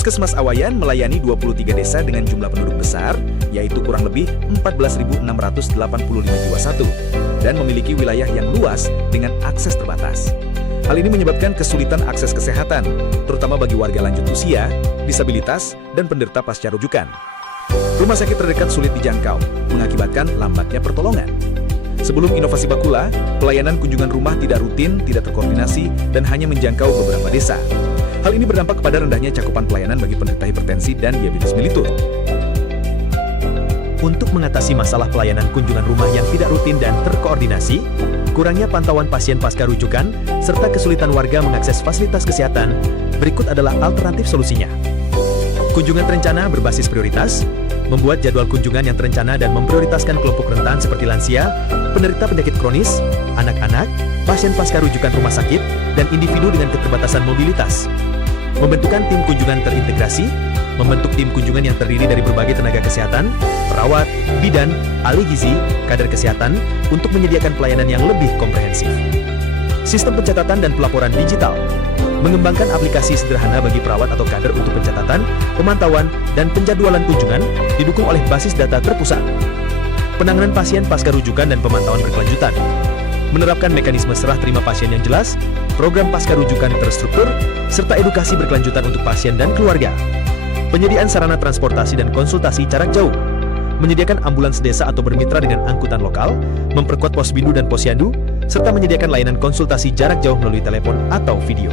Puskesmas Awayan melayani 23 desa dengan jumlah penduduk besar, yaitu kurang lebih 14.685 jiwa satu, dan memiliki wilayah yang luas dengan akses terbatas. Hal ini menyebabkan kesulitan akses kesehatan, terutama bagi warga lanjut usia, disabilitas, dan penderita pasca rujukan. Rumah sakit terdekat sulit dijangkau, mengakibatkan lambatnya pertolongan. Sebelum inovasi Bakula, pelayanan kunjungan rumah tidak rutin, tidak terkoordinasi, dan hanya menjangkau beberapa desa. Hal ini berdampak kepada rendahnya cakupan pelayanan bagi penderita hipertensi dan diabetes mellitus. Untuk mengatasi masalah pelayanan kunjungan rumah yang tidak rutin dan terkoordinasi, kurangnya pantauan pasien pasca rujukan, serta kesulitan warga mengakses fasilitas kesehatan, berikut adalah alternatif solusinya. Kunjungan terencana berbasis prioritas, membuat jadwal kunjungan yang terencana dan memprioritaskan kelompok rentan seperti lansia, penderita penyakit kronis, anak-anak, pasien pasca rujukan rumah sakit, dan individu dengan keterbatasan mobilitas. Membentukan tim kunjungan terintegrasi, membentuk tim kunjungan yang terdiri dari berbagai tenaga kesehatan, perawat, bidan, ahli gizi, kader kesehatan, untuk menyediakan pelayanan yang lebih komprehensif. Sistem pencatatan dan pelaporan digital, mengembangkan aplikasi sederhana bagi perawat atau kader untuk pencatatan, pemantauan, dan penjadwalan kunjungan, didukung oleh basis data terpusat. Penanganan pasien pasca rujukan dan pemantauan berkelanjutan, menerapkan mekanisme serah terima pasien yang jelas, program pasca rujukan terstruktur, serta edukasi berkelanjutan untuk pasien dan keluarga. Penyediaan sarana transportasi dan konsultasi jarak jauh, menyediakan ambulans desa atau bermitra dengan angkutan lokal, memperkuat posbindu dan posyandu, serta menyediakan layanan konsultasi jarak jauh melalui telepon atau video.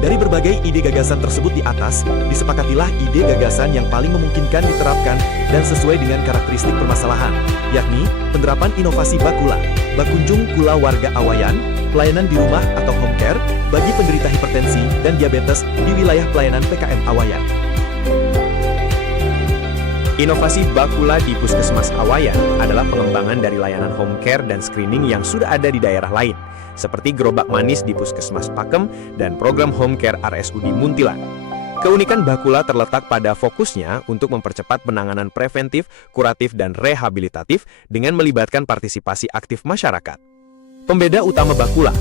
Dari berbagai ide gagasan tersebut di atas, disepakatilah ide gagasan yang paling memungkinkan diterapkan dan sesuai dengan karakteristik permasalahan, yakni penerapan inovasi Bakula, Bakunjung Kula Warga Awayan, pelayanan di rumah atau home care bagi penderita hipertensi dan diabetes di wilayah pelayanan PKM Awayan. Inovasi Bakula di Puskesmas Awayan adalah pengembangan dari layanan home care dan screening yang sudah ada di daerah lain, seperti gerobak manis di Puskesmas Pakem dan program home care RSUD Muntilan. Keunikan Bakula terletak pada fokusnya untuk mempercepat penanganan preventif, kuratif, dan rehabilitatif dengan melibatkan partisipasi aktif masyarakat. Pembeda utama Bakula,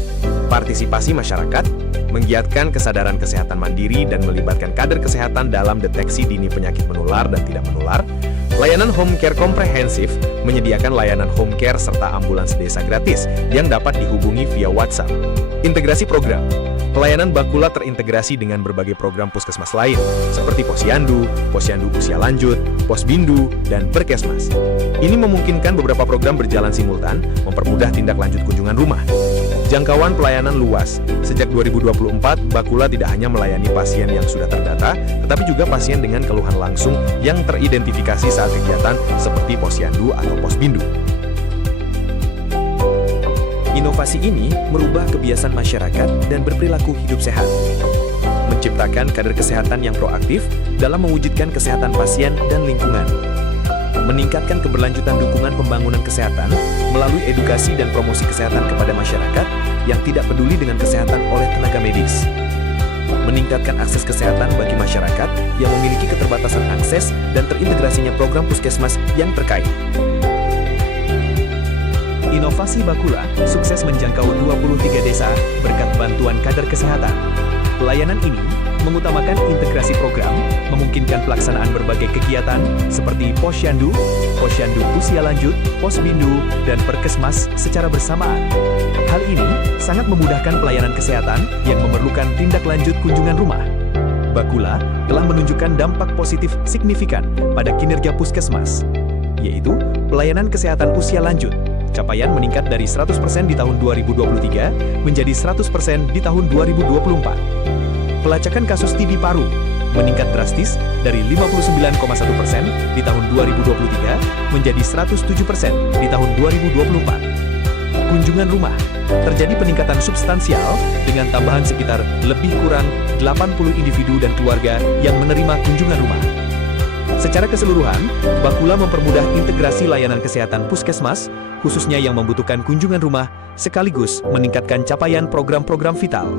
partisipasi masyarakat, menggiatkan kesadaran kesehatan mandiri dan melibatkan kader kesehatan dalam deteksi dini penyakit menular dan tidak menular. Layanan home care komprehensif, menyediakan layanan home care serta ambulans desa gratis yang dapat dihubungi via WhatsApp. Integrasi program, pelayanan Bakula terintegrasi dengan berbagai program puskesmas lain, seperti posyandu, posyandu usia lanjut, posbindu, dan perkesmas. Ini memungkinkan beberapa program berjalan simultan, mempermudah tindak lanjut kunjungan rumah. Jangkauan pelayanan luas. Sejak 2024, Bakula tidak hanya melayani pasien yang sudah terdata, tetapi juga pasien dengan keluhan langsung yang teridentifikasi saat kegiatan seperti posyandu atau posbindu. Inovasi ini merubah kebiasaan masyarakat dan berperilaku hidup sehat, menciptakan kader kesehatan yang proaktif dalam mewujudkan kesehatan pasien dan lingkungan, meningkatkan keberlanjutan dukungan pembangunan kesehatan melalui edukasi dan promosi kesehatan kepada masyarakat yang tidak peduli dengan kesehatan oleh tenaga medis, meningkatkan akses kesehatan bagi masyarakat yang memiliki keterbatasan akses dan terintegrasinya program puskesmas yang terkait. Inovasi Bakula sukses menjangkau 23 desa berkat bantuan kader kesehatan. Pelayanan ini mengutamakan integrasi program, memungkinkan pelaksanaan berbagai kegiatan seperti posyandu, posyandu usia lanjut, posbindu, dan perkesmas secara bersamaan. Hal ini sangat memudahkan pelayanan kesehatan yang memerlukan tindak lanjut kunjungan rumah. Bakula telah menunjukkan dampak positif signifikan pada kinerja puskesmas, yaitu pelayanan kesehatan usia lanjut. Capaian meningkat dari 100% di tahun 2023 menjadi 100% di tahun 2024. Pelacakan kasus TB paru meningkat drastis dari 59,1% di tahun 2023 menjadi 107% di tahun 2024. Kunjungan rumah terjadi peningkatan substansial dengan tambahan sekitar lebih kurang 80 individu dan keluarga yang menerima kunjungan rumah. Secara keseluruhan, Bakula mempermudah integrasi layanan kesehatan puskesmas, khususnya yang membutuhkan kunjungan rumah, sekaligus meningkatkan capaian program-program vital.